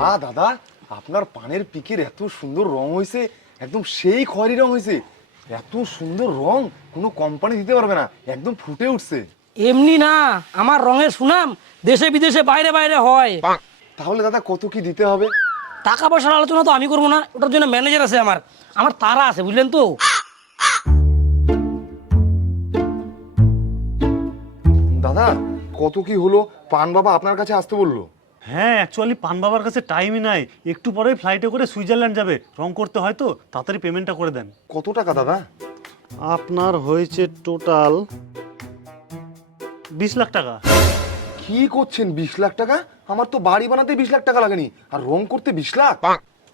বাহ দাদা, আপনার পানের পিকের এত সুন্দর রং হয়েছে, একদম সেই খয়েরি রং হয়েছে। এত সুন্দর রং কোনো কোম্পানি দিতে পারবে না, একদম ফুটে উঠছে। এমনি না, আমার রঙের সুনাম দেশে বিদেশে বাইরে বাইরে হয়। তাহলে দাদা কত কি দিতে হবে? টাকা পয়সার আলোচনা তো আমি করবো না, ওটার জন্য ম্যানেজার আছে আমার আমার তারা আছে, বুঝলেন তো। দাদা কত কি হলো? পান বাবা আপনার কাছে আসতে বললো। হ্যাঁ, অ্যাকচুয়ালি পান বাবার কাছে টাইমই নাই, একটু পরেই ফ্লাইটে করে সুইজারল্যান্ড যাবে, রং করতে হয় তো, তাড়াতাড়ি পেমেন্টটা করে দেন। কত টাকা দাদা? আপনার হয়েছে টোটাল 20 লাখ টাকা। কি করছেন 20 লাখ টাকা? আমার তো বাড়ি বানাতে 20 লাখ টাকা লাগেনি, আর রং করতে 20 লাখ?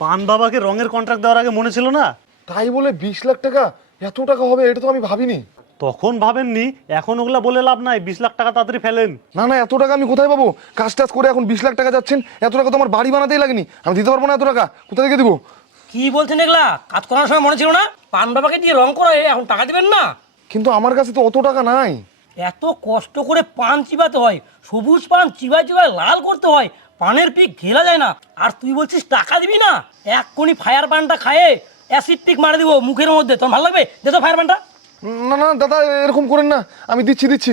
পান বাবাকে রঙের কন্ট্রাক্ট দেওয়ার আগে মনে ছিল না? তাই বলে 20 লাখ টাকা? এত টাকা হবে এটা তো আমি ভাবিনি। তখন ভাবেননি, এখন ওগুলা বলে লাভ নাই, 20 লাখ টাকা তাড়াতাড়ি ফেলেন। না না, এত টাকা আমি কোথায় পাবো? কাজ টাজ করে এখন 20 লাখ টাকা যাচ্ছেন, এত টাকা তো আমার বাড়ি বানাতেই লাগেনি, আমি দিতে পারবো না এত টাকা। কোথা থেকে দিব? কি বলছেন এগুলা? কাজ করার সময় মনে ছিল না পান বাবাকে দিয়ে রং করে এখন টাকা দিবেন না? কিন্তু আমার কাছে তো অত টাকা নাই। এত কষ্ট করে পান চিবাতে হয়, সবুজ পান চিবাই চিবাই লাল করতে হয়, পানের পিক ঘেলা যায় না, আর তুই বলছিস টাকা দিবি না? এক কোনি ফায়ার পানটা খায়ে অ্যাসিড পিক মারে দিব মুখের মধ্যে, তোর ভালো লাগবে? দে তো ফায়ার পানটা। না না দাদা, এরকম করেন না, আমি দিচ্ছি।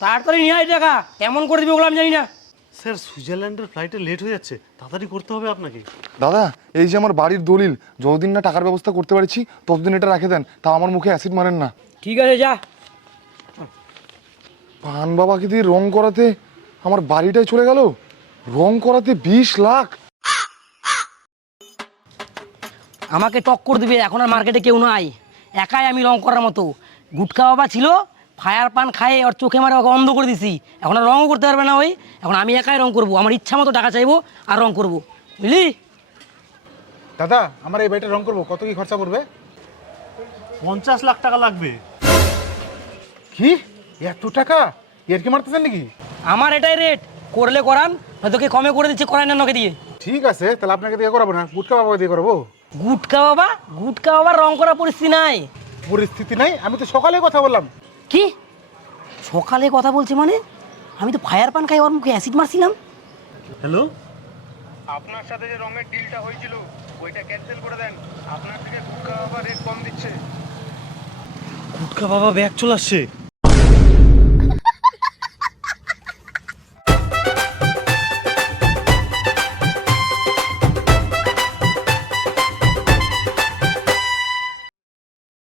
তাড়াতাড়ি নিয়ে আয় টাকা, কেমন করে দিবি ওগুলো আমি জানি না। স্যার, সুইজারল্যান্ডের ফ্লাইটে লেট হয়ে যাচ্ছে, তাড়াতাড়ি করতে হবে আপনাকে। দাদা এই যে আমার বাড়ির দলিল, যতদিন না টাকার ব্যবস্থা করতে পারছি ততদিন এটা রেখে দেন, তা আমার মুখে অ্যাসিড মারেন না। ঠিক আছে যা। পান বাবাকে দিয়ে রং করাতে আমার বাড়িটাই চলে গেল, রং করাতে 20 লাখ। আমাকে টক্কর দিবে, এখন আর মার্কেটে কেউ নাই, একাই আমি রং করার মতো। গুটকা বাবা ছিল, ফায়ার পান খায়ে ওর চোখে মারে ওকে অন্ধ করে দিছি, এখন আর রঙও করতে পারবে না ওই। এখন আমি একাই রং করবো, আমার ইচ্ছা মতো টাকা চাইবো আর রং করবো, বুঝলি? দাদা আমার এই বাড়িটা রং করবো, কত কি খরচা পড়বে? 50 লাখ টাকা লাগবে। কি এত টাকা? এর কি মারতেছেন নাকি? আমার এটাই রেট, করলে করান, তোকে কমে করে দিচ্ছি, করাই না নকে দিয়ে। ঠিক আছে, তাহলে আপনাকে দিয়ে করাবো না, গুটকা বাবাকে দিয়ে করাবো। গুটকা বাবা রং করা পরিস্থিতি নাই। পরিস্থিতি নাই? আমি তো সকালে কথা বললাম। কি সকালে কথা বলছি মানে? আমি তো ফায়ার পান খাই ওর মুখে অ্যাসিড মারছিলাম। হ্যালো, আপনার সাথে যে রঙের ডিলটা হয়েছিল ওইটা ক্যান্সেল করে দেন, আপনার থেকে গুটকা বাবা রেট কম দিচ্ছে। গুটকা বাবা ব্যাগ চলে আসছে।